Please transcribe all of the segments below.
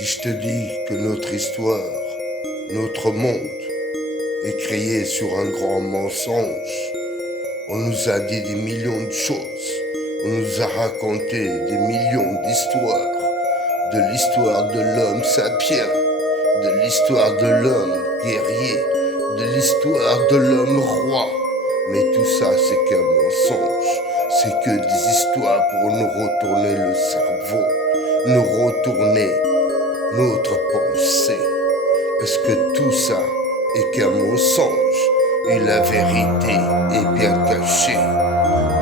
Si je te dis que notre histoire, notre monde est créé sur un grand mensonge, on nous a dit des millions de choses, on nous a raconté des millions d'histoires, de l'histoire de l'homme sapien, de l'histoire de l'homme guerrier, de l'histoire de l'homme roi. Mais tout ça c'est qu'un mensonge, c'est que des histoires pour nous retourner le cerveau, nous retourner notre pensée, parce que tout ça est qu'un mensonge et la vérité est bien cachée.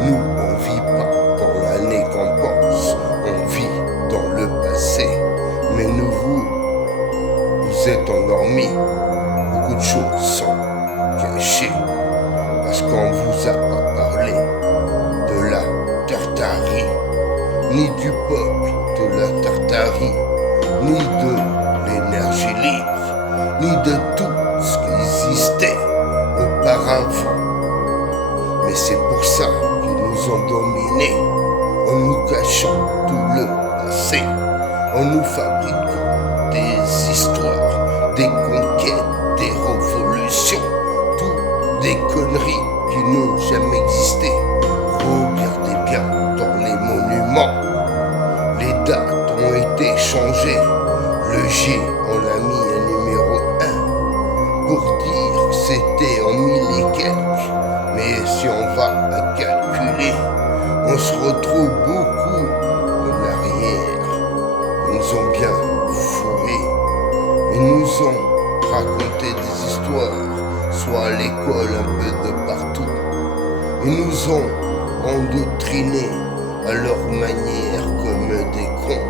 Nous on vit pas dans l'année qu'on pense, on vit dans le passé. Mais vous êtes endormis, beaucoup de choses sont cachées, parce qu'on vous a pas parlé de la Tartarie, ni du peuple de la Tartarie, ni de l'énergie libre, ni de tout ce qui existait auparavant. Mais c'est pour ça qu'ils nous ont dominés, en nous cachant tout le passé, en nous fabriquant des histoires, des conquêtes, des révolutions, tout des conneries qui n'ont jamais existé. Regardez bien dans les monuments, les dates ont été changées. Le G, on l'a mis à numéro 1 pour dire que c'était en 1000 et quelques. Mais si on va calculer, on se retrouve beaucoup en arrière. Ils nous ont bien fourrés. Ils nous ont raconté des histoires, soit à l'école, un peu de partout. Ils nous ont endoctrinés à leur manière comme des cons.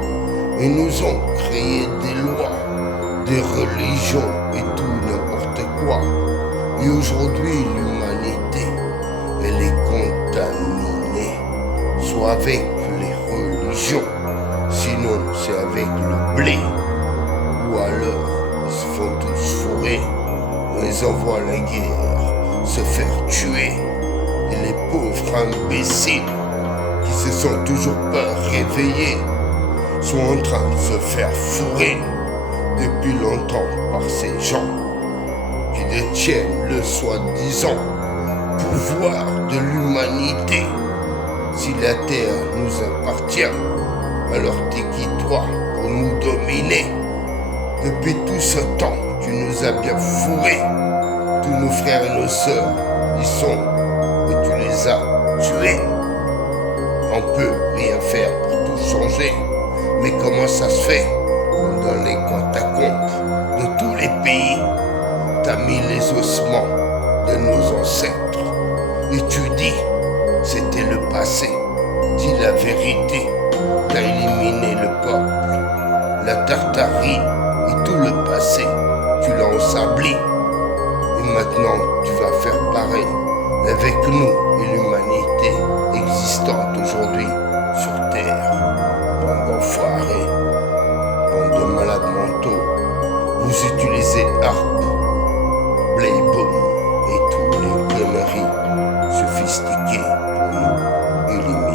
Ils nous ont créé des lois, des religions et tout n'importe quoi. Et aujourd'hui, l'humanité, elle est contaminée, soit avec les religions, sinon c'est avec le blé. Ou alors, ils se font tous fourrer, on les envoie à la guerre, se faire tuer. Et les pauvres imbéciles qui se sont toujours pas réveillés sont en train de se faire fourrer depuis longtemps par ces gens qui détiennent le soi-disant pouvoir de l'humanité. Si la terre nous appartient, alors t'es qui toi pour nous dominer? Depuis tout ce temps, tu nous as bien fourrés. Tous nos frères et nos sœurs y sont, et tu les as tués. On peut rien faire pour tout changer. Mais comment ça se fait que dans les catacombes de tous les pays, t'as mis les ossements de nos ancêtres et tu dis c'était le passé? Dis la vérité, t'as éliminé le peuple, la Tartarie et tout le passé, tu l'as ensabli. Et maintenant tu vas faire pareil avec nous et l'humanité existante aujourd'hui sur Terre. Bande d'enfoirés, bande de malades mentaux, vous utilisez harpe, playboom et toutes les conneries sophistiquées pour nous éliminer.